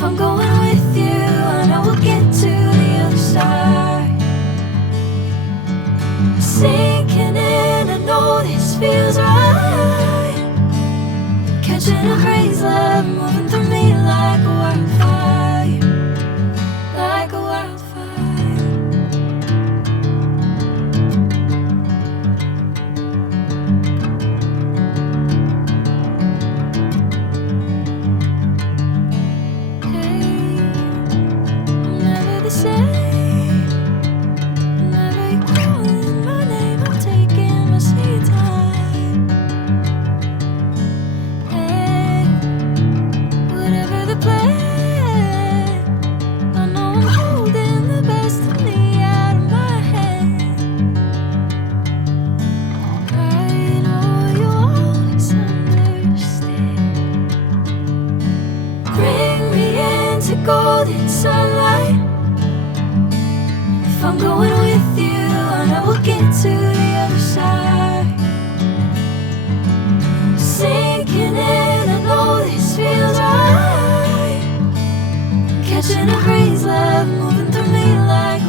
If I'm going with you, I know we'll get to the other side. Sinking in, I know this feels right. Catching a crazy love, moving through me like a wildfire, like a wildfire. Hey, I'm never the same. Whenever you're calling my name, I'm taking my sweet time. Hey, whatever the plan, I know I'm holding the best of me out of my hand. I know you'll always understand. Bring me into golden sunlight. If I'm going with you, I know we'll get to the other side. Sinking in, I know this feels right. Catching a crazy love, moving through me like a